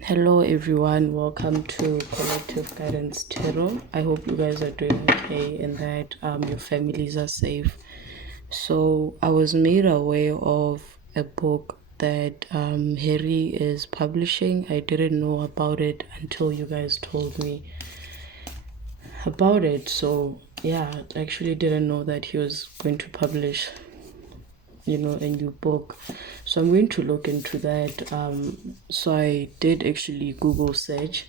Hello everyone, welcome to Collective Guidance Tarot. I hope you guys are doing okay and that your families are safe. So I was made aware of a book that Harry is publishing. I didn't know about it until you guys told me about it. So yeah, I actually didn't know that he was going to publish a new book. So I'm going to look into that. So I did actually Google search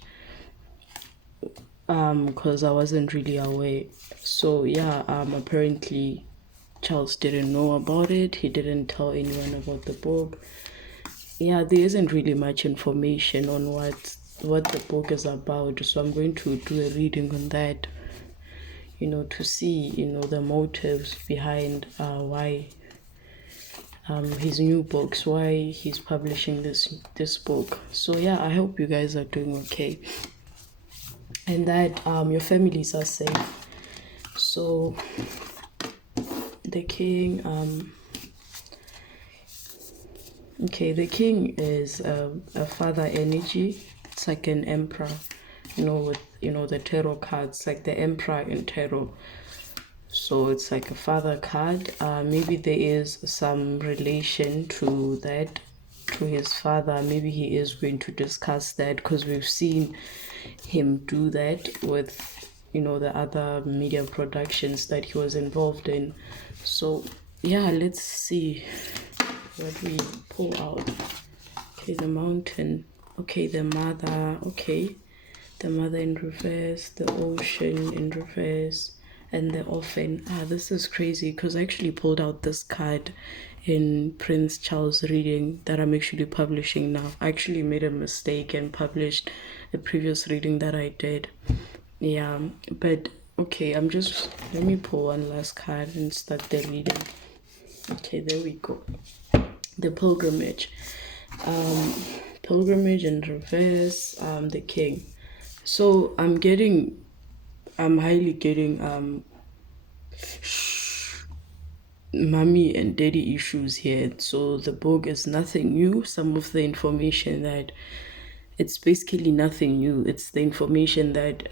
because I wasn't really aware. So yeah, apparently Charles didn't know about it. He didn't tell anyone about the book. Yeah, there isn't really much information on what the book is about. So I'm going to do a reading on that, to see, the motives behind why his new books, why he's publishing this book. So yeah, I hope you guys are doing okay and that your families are safe. So the king, the king is a father energy. It's like an emperor, with the tarot cards, like the emperor in tarot. So it's like a father card. Maybe there is some relation to that, to his father. Maybe he is going to discuss that because we've seen him do that with the other media productions that he was involved in. So yeah, let's see what we pull out. Okay, the mountain. Okay, the mother. Okay, the mother in reverse, the ocean in reverse, and the orphan. This is crazy because I actually pulled out this card in Prince Charles reading that I'm actually publishing now. I actually made a mistake and published the previous reading that I did. Yeah, but okay, let me pull one last card and start the reading. Okay, there we go. The pilgrimage. Pilgrimage in reverse, the king. So I'm highly getting mommy and daddy issues here. So the book is nothing new. Some of the information that it's basically nothing new. It's the information that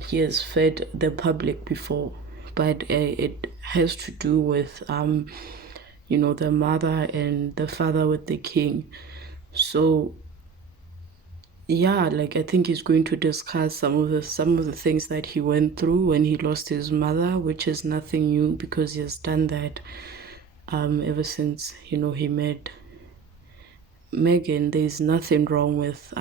he has fed the public before, but it has to do with the mother and the father with the king. So yeah, like I think he's going to discuss some of the things that he went through when he lost his mother, which is nothing new because he has done that ever since he met Megan. There's nothing wrong with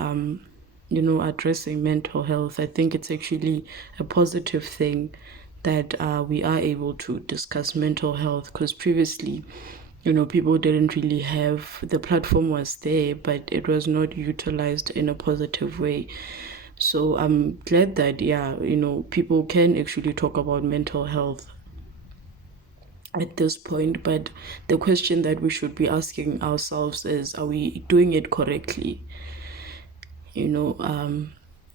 addressing mental health. I think it's actually a positive thing that we are able to discuss mental health because previously people didn't really have, the platform was there, but it was not utilized in a positive way. So I'm glad that, people can actually talk about mental health at this point. But the question that we should be asking ourselves is, are we doing it correctly?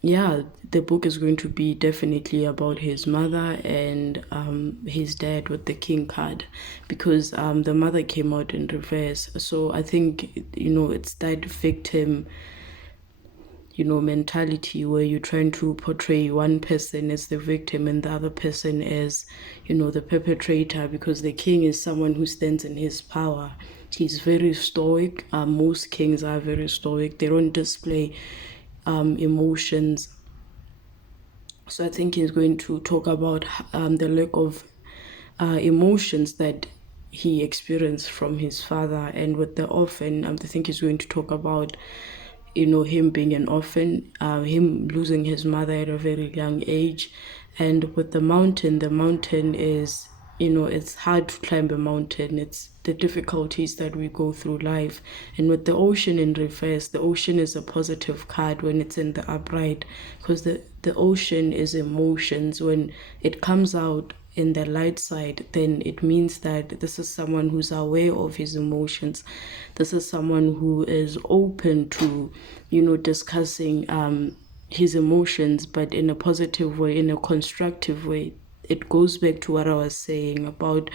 Yeah, the book is going to be definitely about his mother and his dad with the king card, because the mother came out in reverse. So I think it's that victim mentality where you're trying to portray one person as the victim and the other person as the perpetrator, because the king is someone who stands in his power. He's very stoic. Most kings are very stoic. They don't display emotions. So I think he's going to talk about the lack of emotions that he experienced from his father. And with the orphan, I think he's going to talk about him being an orphan, him losing his mother at a very young age. And with the mountain is, it's hard to climb a mountain. It's the difficulties that we go through life. And with the ocean in reverse, the ocean is a positive card when it's in the upright, because the ocean is emotions. When it comes out in the light side, then it means that this is someone who's aware of his emotions. This is someone who is open to, discussing his emotions, but in a positive way, in a constructive way. It goes back to what I was saying about,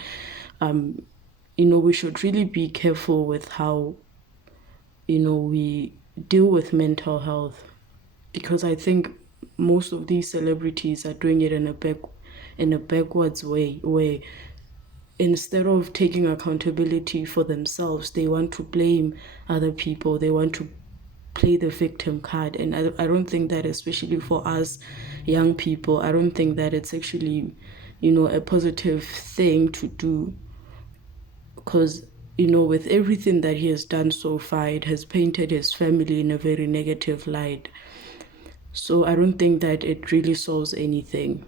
we should really be careful with how, we deal with mental health, because I think most of these celebrities are doing it in a backwards way, where instead of taking accountability for themselves, they want to blame other people. They want to play the victim card. And I don't think that, especially for us young people, I don't think that it's actually, a positive thing to do. Because, with everything that he has done so far, it has painted his family in a very negative light. So I don't think that it really solves anything.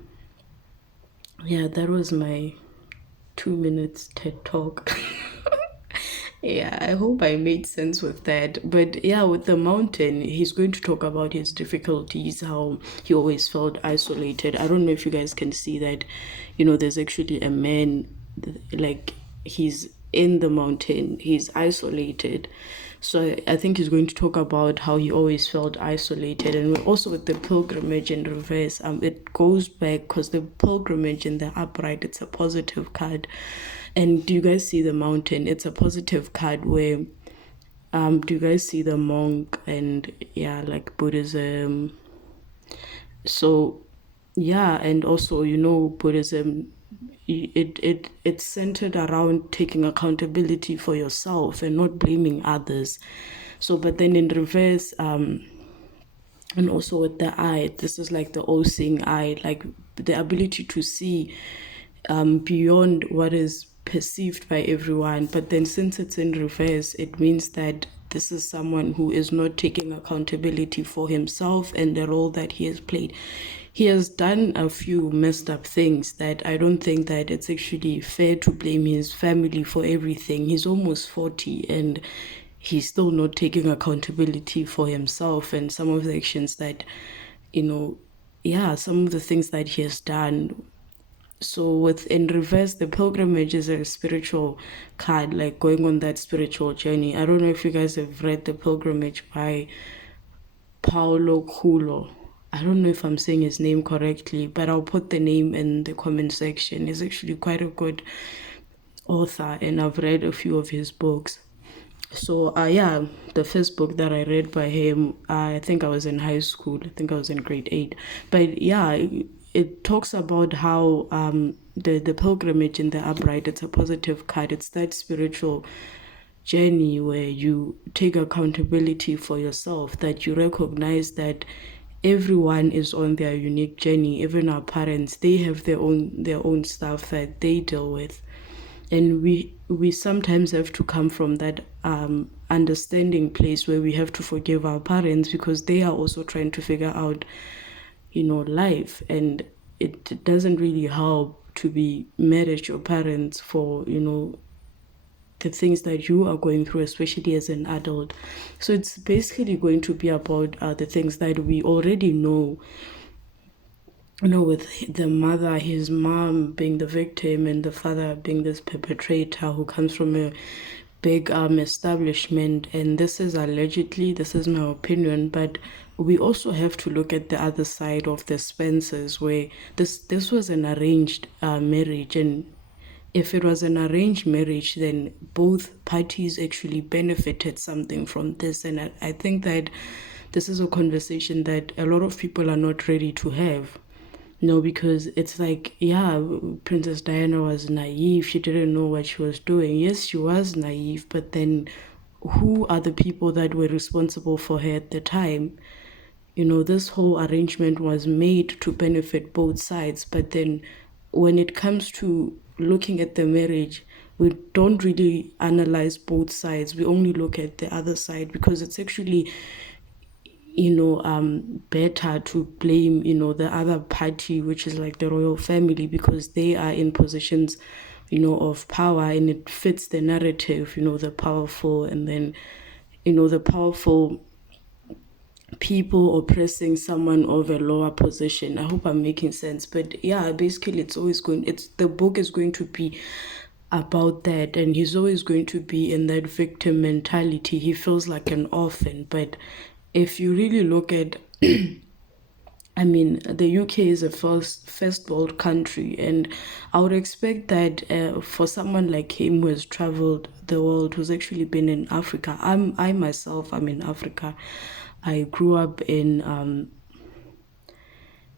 Yeah, that was my 2 minutes TED talk. Yeah, I hope I made sense with that. But yeah, with the mountain, he's going to talk about his difficulties, how he always felt isolated. I don't know if you guys can see that, there's actually a man, like, he's in the mountain, he's isolated. So I think he's going to talk about how he always felt isolated. And also with the pilgrimage in reverse, it goes back, because the pilgrimage in the upright, it's a positive card. And do you guys see the mountain? It's a positive card where do you guys see the monk and yeah, like Buddhism? So yeah, and also, Buddhism, it's centered around taking accountability for yourself and not blaming others. So but then in reverse, and also with the eye, this is like the all-seeing eye, like the ability to see beyond what is perceived by everyone. But then since it's in reverse, it means that this is someone who is not taking accountability for himself and the role that he has played. He has done a few messed up things that I don't think that it's actually fair to blame his family for everything. He's almost 40 and he's still not taking accountability for himself and some of the actions that, some of the things that he has done. So with in reverse, the pilgrimage is a spiritual card, like going on that spiritual journey. I don't know if you guys have read The Pilgrimage by Paulo Coelho. I don't know if I'm saying his name correctly, but I'll put the name in the comment section. He's actually quite a good author, and I've read a few of his books. So yeah, the first book that I read by him, I think I was in high school. I think I was in grade 8. But yeah, it talks about how the pilgrimage in the upright, it's a positive card. It's that spiritual journey where you take accountability for yourself, that you recognize that everyone is on their unique journey. Even our parents, they have their own stuff that they deal with, and we sometimes have to come from that understanding place where we have to forgive our parents, because they are also trying to figure out life, and it doesn't really help to be mad at your parents for the things that you are going through, especially as an adult. So it's basically going to be about the things that we already know, with the mother, his mom being the victim and the father being this perpetrator who comes from a big establishment. And this is allegedly, this is my opinion, but we also have to look at the other side of the Spencers, where this was an arranged marriage. And if it was an arranged marriage, then both parties actually benefited something from this. And I think that this is a conversation that a lot of people are not ready to have. Because it's like, yeah, Princess Diana was naive. She didn't know what she was doing. Yes, she was naive, but then who are the people that were responsible for her at the time? This whole arrangement was made to benefit both sides. But then when it comes to looking at the marriage, we don't really analyze both sides. We only look at the other side, because it's actually better to blame, the other party, which is like the royal family, because they are in positions, of power, and it fits the narrative, the powerful, and then, the powerful people oppressing someone of a lower position. I hope I'm making sense. But yeah, basically the book is going to be about that, and he's always going to be in that victim mentality. He feels like an orphan. But if you really look at I mean, the UK is a first world country, and I would expect that for someone like him who has traveled the world, who's actually been in Africa. I myself, I'm in Africa. I grew up in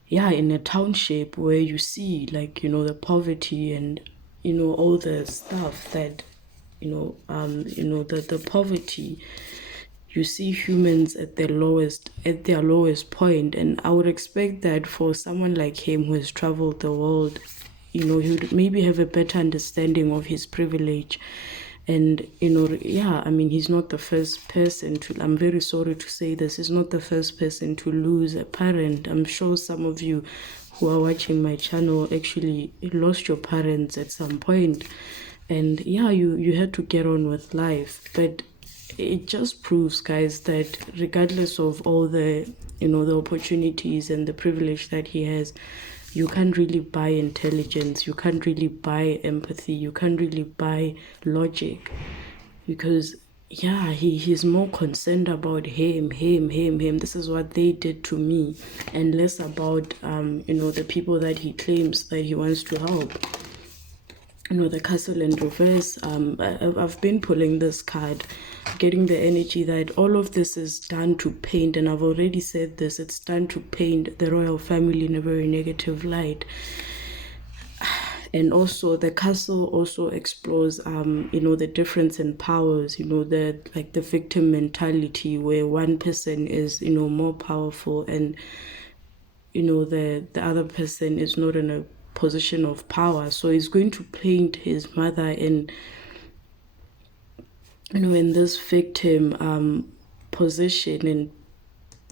in a township where you see, like, the poverty and all the stuff that the poverty. You see humans at their lowest point, and I would expect that for someone like him who has traveled the world, he would maybe have a better understanding of his privilege. And I mean, he's not the first person to, I'm very sorry to say this, he's not the first person to lose a parent. I'm sure some of you who are watching my channel actually lost your parents at some point, and you had to get on with life. But it just proves, guys, that regardless of all the the opportunities and the privilege that he has, you can't really buy intelligence, you can't really buy empathy, you can't really buy logic, because he's more concerned about him. This is what they did to me, and less about the people that he claims that he wants to help. The castle in reverse. I've been pulling this card, getting the energy that all of this is done to paint, and I've already said this, it's done to paint the royal family in a very negative light. And also the castle also explores the difference in powers, the victim mentality, where one person is more powerful, and the other person is not in a position of power. So he's going to paint his mother in in this victim position, and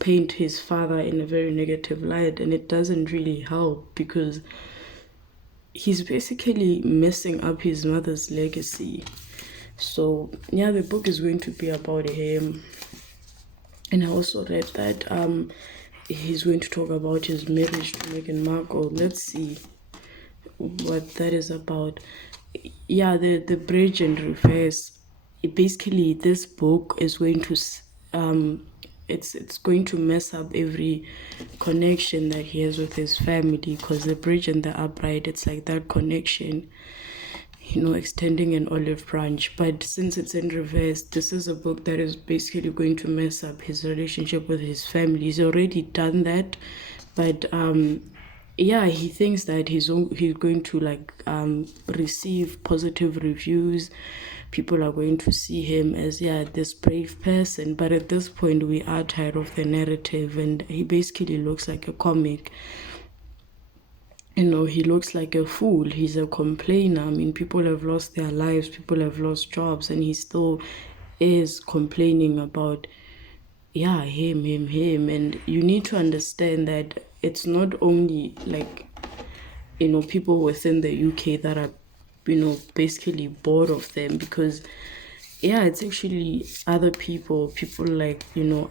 paint his father in a very negative light, and it doesn't really help, because he's basically messing up his mother's legacy. So the book is going to be about him. And I also read that he's going to talk about his marriage to Meghan Markle. Let's see what that is about. The bridge and reverse. Basically, this book is going to it's going to mess up every connection that he has with his family, because the bridge and the upright, it's like that connection, extending an olive branch. But since it's in reverse, this is a book that is basically going to mess up his relationship with his family. He's already done that, but he thinks that he's going to receive positive reviews. People are going to see him as this brave person, but at this point we are tired of the narrative, and he basically looks like a comic. He looks like a fool. He's a complainer. I mean, people have lost their lives, people have lost jobs, and he still is complaining about him. And you need to understand that it's not only people within the UK that are basically bored of them, because it's actually other people like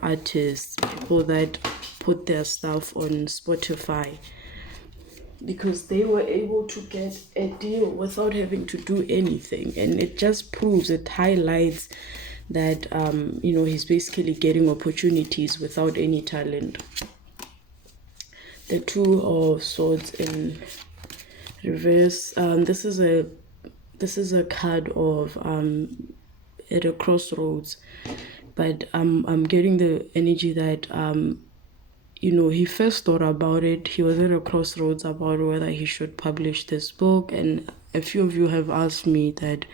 artists, people that put their stuff on Spotify, because they were able to get a deal without having to do anything. And it just proves, it highlights that he's basically getting opportunities without any talent. The Two of Swords in reverse. This is a card of at a crossroads, but I'm getting the energy that he first thought about it. He was at a crossroads about whether he should publish this book, and a few of you have asked me that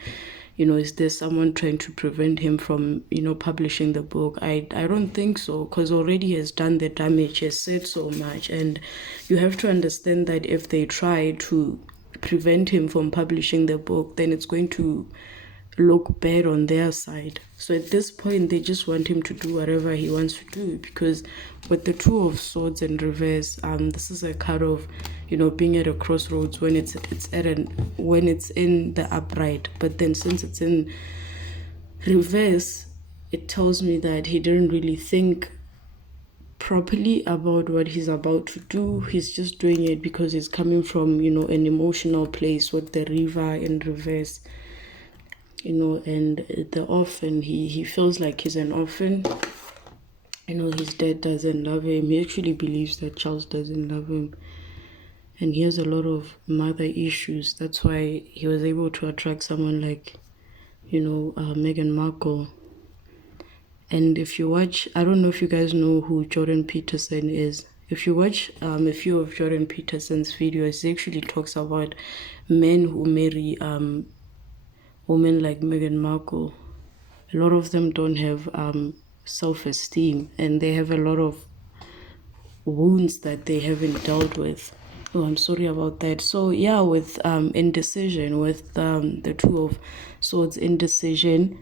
is there someone trying to prevent him from publishing the book? I don't think so, because already he has done the damage, he has said so much, and you have to understand that if they try to prevent him from publishing the book, then it's going to look bad on their side. So at this point, they just want him to do whatever he wants to do, because with the Two of Swords in reverse, this is a card of being at a crossroads when it's in the upright. But then since it's in reverse, it tells me that he didn't really think properly about what he's about to do. He's just doing it because he's coming from an emotional place, with the river in reverse, and the orphan. He feels like he's an orphan, his dad doesn't love him. He actually believes that Charles doesn't love him. And he has a lot of mother issues. That's why he was able to attract someone like, Meghan Markle. And if you watch, I don't know if you guys know who Jordan Peterson is. If you watch a few of Jordan Peterson's videos, he actually talks about men who marry women like Meghan Markle. A lot of them don't have self-esteem, and they have a lot of wounds that they haven't dealt with. Oh, I'm sorry about that. So yeah, with indecision, with the Two of Swords indecision,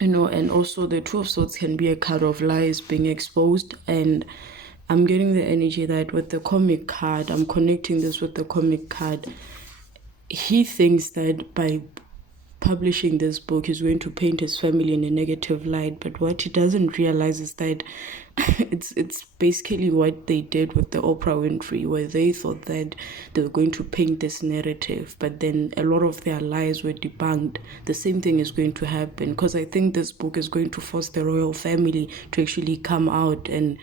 and also the Two of Swords can be a card of lies being exposed. And I'm getting the energy that with the comic card, I'm connecting this with the comic card. He thinks that by publishing this book, he's going to paint his family in a negative light, but what he doesn't realize is that it's basically what they did with the Oprah Winfrey, where they thought that they were going to paint this narrative, but then a lot of their lies were debunked. The same thing is going to happen, because I think this book is going to force the royal family to actually come out and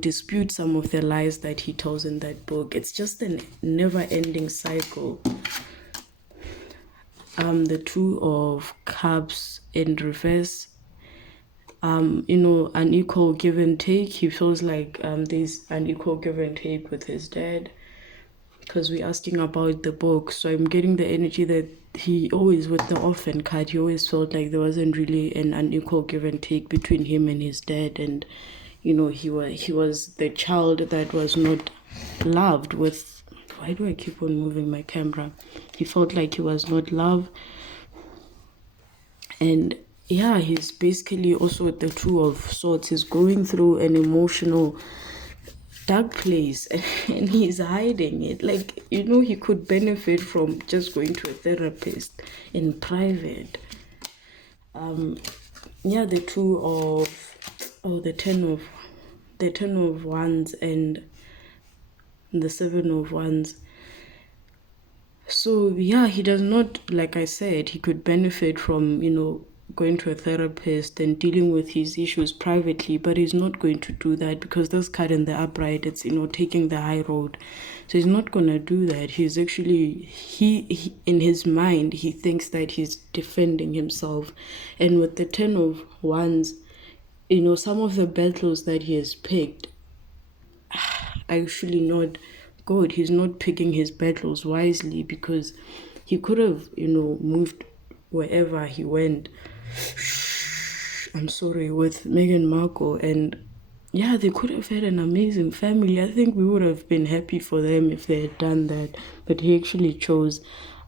dispute some of the lies that he tells in that book. It's just a never-ending cycle. The Two of Cups in reverse, an equal give and take. He feels like there's an equal give and take with his dad, because we're asking about the book. So I'm getting the energy that he always, with the orphan card, he always felt like there wasn't really an unequal give and take between him and his dad. And he was the child that was not loved with. Why do I keep on moving my camera? He felt like he was not loved. And yeah, he's basically also with the Two of Swords. He's going through an emotional dark place and he's hiding it. Like, he could benefit from just going to a therapist in private. Yeah, the Ten of Wands and the Seven of Wands. So yeah, he does not, like I said, he could benefit from going to a therapist and dealing with his issues privately, but he's not going to do that, because this card in the upright, it's taking the high road. So he's not gonna do that. He's actually he in his mind, he thinks that he's defending himself. And with the Ten of Wands, some of the battles that he has picked actually not good. He's not picking his battles wisely, because he could have moved wherever he went. I'm sorry, with Meghan Markle, and yeah, they could have had an amazing family. I think we would have been happy for them if they had done that, but he actually chose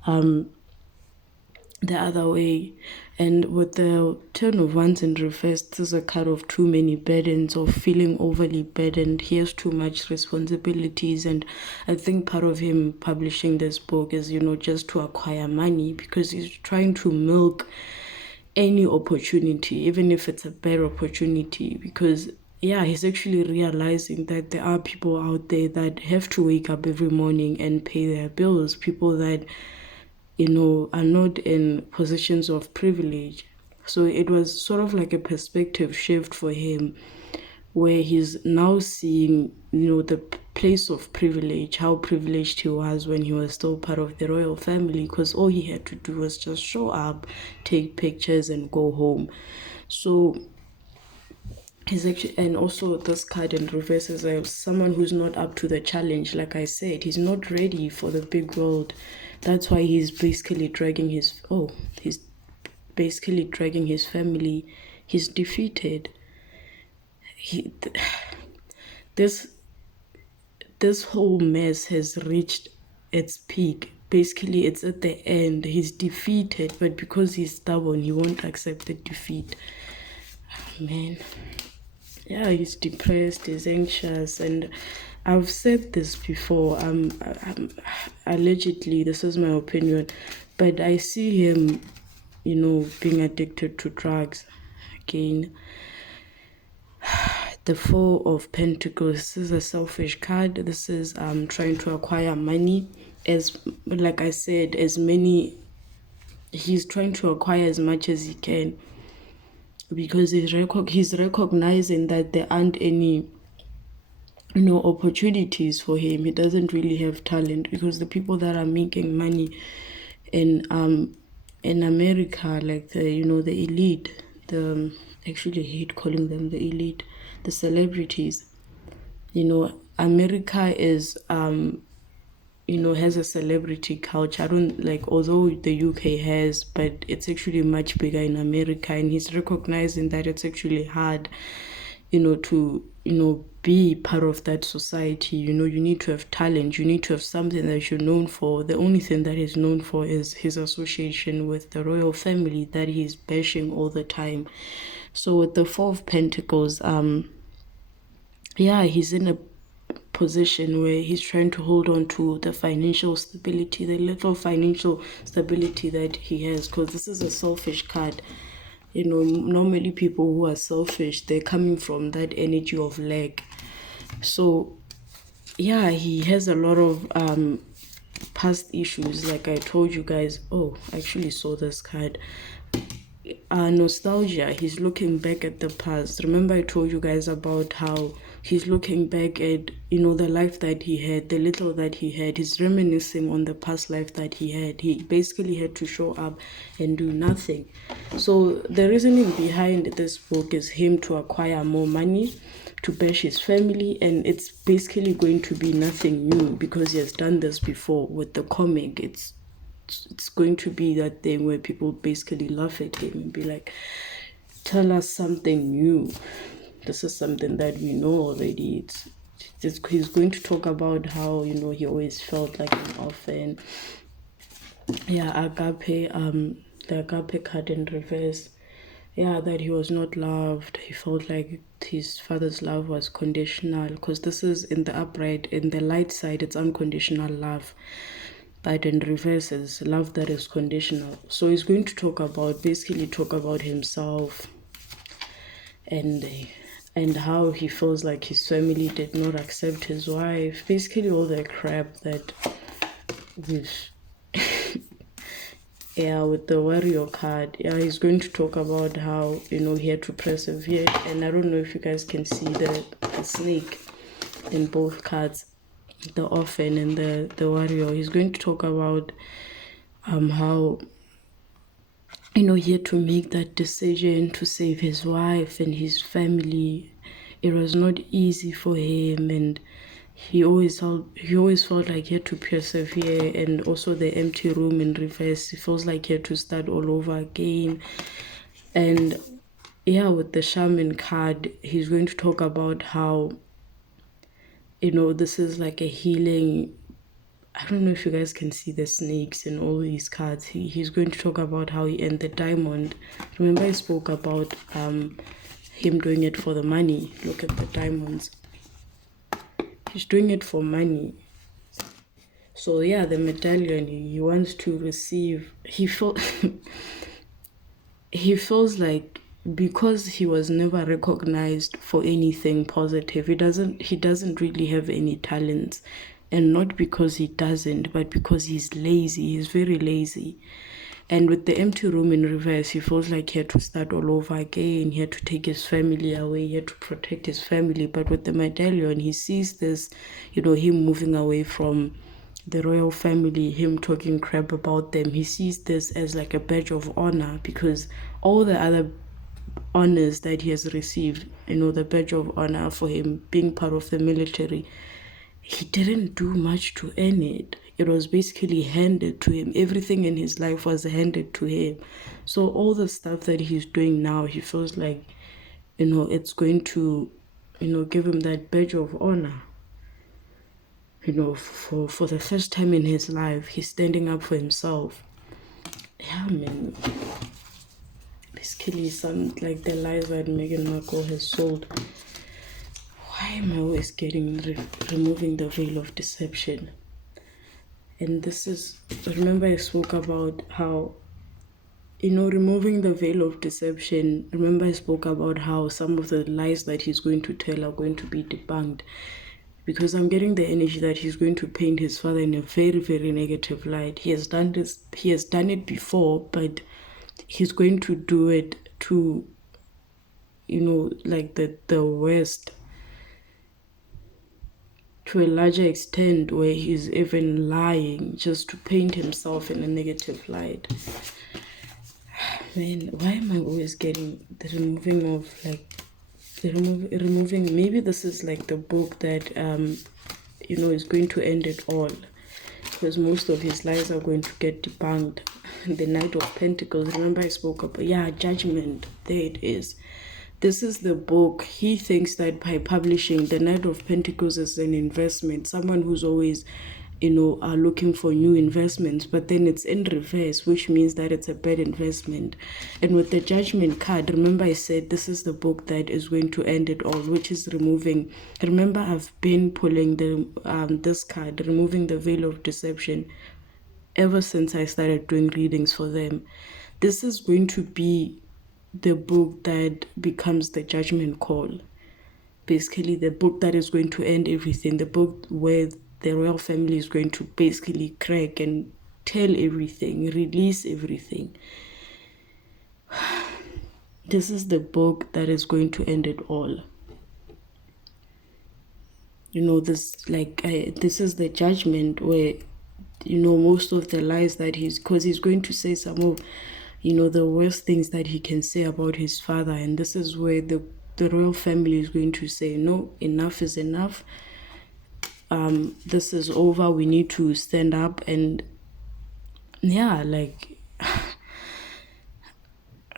the other way. And with the Ten of Wands in reverse, this is a card of too many burdens, of feeling overly burdened. He has too much responsibilities, and I think part of him publishing this book is just to acquire money, because he's trying to milk any opportunity, even if it's a bad opportunity, because yeah, he's actually realizing that there are people out there that have to wake up every morning and pay their bills, people that are not in positions of privilege. So it was sort of like a perspective shift for him, where he's now seeing, the place of privilege, how privileged he was when he was still part of the royal family, because all he had to do was just show up, take pictures, and go home. So he's actually, and also this card in reverse is someone who's not up to the challenge. Like I said, he's not ready for the big world. That's why he's basically dragging his family. He's defeated. This whole mess has reached its peak. Basically, it's at the end. He's defeated, but because he's stubborn, he won't accept the defeat. Man. Yeah, he's depressed, he's anxious, and I've said this before. Allegedly, this is my opinion, but I see him, being addicted to drugs. Again, the Four of Pentacles. This is a selfish card. This is trying to acquire money. Like I said, he's trying to acquire as much as he can. because he's recognizing that there aren't any opportunities for him. He doesn't really have talent, because the people that are making money in America, like the the elite, actually I hate calling them the elite, the celebrities. America is has a celebrity culture. I don't like, although the UK has, but it's actually much bigger in America, and he's recognizing that it's actually hard, to be part of that society. You need to have talent, you need to have something that you're known for. The only thing that he's known for is his association with the royal family that he's bashing all the time. So with the Four of Pentacles, he's in a position where he's trying to hold on to the financial stability, the little financial stability that he has, because this is a selfish card. Normally people who are selfish, they're coming from that energy of lack. So he has a lot of past issues, like I told you guys. I actually saw this card. Nostalgia. He's looking back at the past. Remember I told you guys about how he's looking back at the life that he had, the little that he had. He's reminiscing on the past life that he had. He basically had to show up and do nothing. So the reasoning behind this book is him to acquire more money, to bash his family, and it's basically going to be nothing new, because he has done this before with the comic. It's going to be that thing where people basically laugh at him and be like, tell us something new. This is something that we know already. He's going to talk about how he always felt like an orphan. Agape, the agape card in reverse. That he was not loved. He felt like his father's love was conditional, because this is in the upright. In the light side, it's unconditional love, but in reverse is love that is conditional. So he's going to basically talk about himself, and how he feels like his family did not accept his wife. Basically all the crap that with with the warrior card. He's going to talk about how he had to persevere. And I don't know if you guys can see the snake in both cards, the orphan and the warrior. He's going to talk about how he had to make that decision to save his wife and his family. It was not easy for him, and he always felt like he had to persevere. And also the empty room in reverse, he feels like he had to start all over again. And with the shaman card, he's going to talk about how this is like a healing. I don't know if you guys can see the snakes in all these cards. He's going to talk about how and the diamond. Remember I spoke about him doing it for the money. Look at the diamonds. He's doing it for money. So the medallion, he wants to receive. He feels like, because he was never recognized for anything positive, he doesn't really have any talents. And not because he doesn't, but because he's lazy. He's very lazy. And with the empty room in reverse, he feels like he had to start all over again. He had to take his family away. He had to protect his family. But with the medallion, he sees this, him moving away from the royal family, him talking crap about them. He sees this as like a badge of honor, because all the other honors that he has received, the badge of honor for him being part of the military, he didn't do much to earn it. It was basically handed to him. Everything in his life was handed to him. So all the stuff that he's doing now, he feels like, it's going to, give him that badge of honor. For the first time in his life, he's standing up for himself. Man. Basically, some like the lies that Meghan Markle has sold. Why am I always removing the veil of deception? And this is, remember I spoke about how, removing the veil of deception. Remember I spoke about how some of the lies that he's going to tell are going to be debunked. Because I'm getting the energy that he's going to paint his father in a very, very negative light. He has done it before, but he's going to do it to like the West to a larger extent, where he's even lying just to paint himself in a negative light. Man, why am I always getting the removing of like removing? Maybe this is like the book that is going to end it all, because most of his lies are going to get debunked. The Knight of Pentacles, remember I spoke about, Judgment, there it is. This is the book. He thinks that by publishing the Knight of Pentacles as an investment, someone who's always are looking for new investments, but then it's in reverse, which means that it's a bad investment. And with the Judgment card, remember I said this is the book that is going to end it all, which is removing. Remember, I've been pulling the this card, removing the veil of deception, ever since I started doing readings for them. This is going to be the book that becomes the judgment call. Basically, the book that is going to end everything, the book where the royal family is going to basically crack and tell everything, release everything. This is the book that is going to end it all. This is the judgment where most of the lies that because he's going to say some of the worst things that he can say about his father, and this is where the royal family is going to say, no, enough is enough. This is over. We need to stand up. And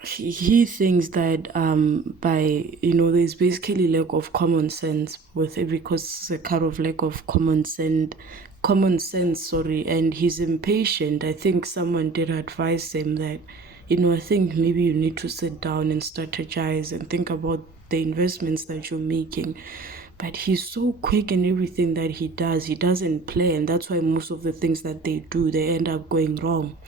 he thinks that by there's basically lack of common sense with it, because it's a kind of lack of common sense, and he's impatient. I think someone did advise him that I think maybe you need to sit down and strategize and think about the investments that you're making. But he's so quick in everything that he does. He doesn't plan. That's why most of the things that they do, they end up going wrong.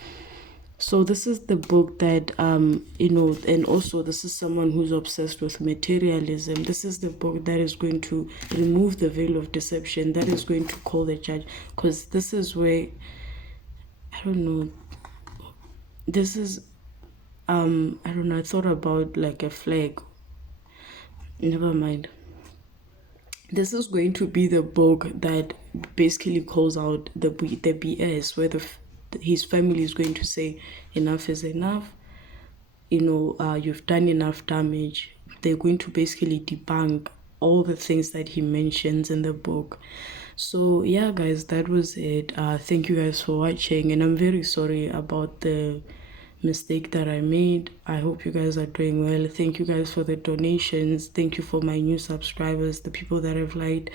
So this is the book that, and also this is someone who's obsessed with materialism. This is the book that is going to remove the veil of deception, that is going to call the judge. Because this is where, I don't know, this is, I don't know, I thought about like a flag. Never mind. This is going to be the book that basically calls out the BS, where his family is going to say enough is enough. You've done enough damage. They're going to basically debunk all the things that he mentions in the book. So yeah, guys, that was it. Thank you guys for watching, and I'm very sorry about the mistake that I made. I hope you guys are doing well. Thank you guys for the donations. Thank you for my new subscribers, the people that have liked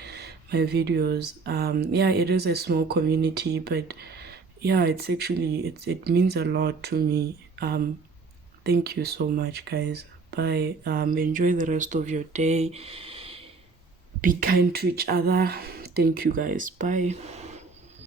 my videos. It is a small community, but it's actually it means a lot to me. Thank you so much, guys. Bye. Enjoy the rest of your day. Be kind to each other. Thank you, guys. Bye.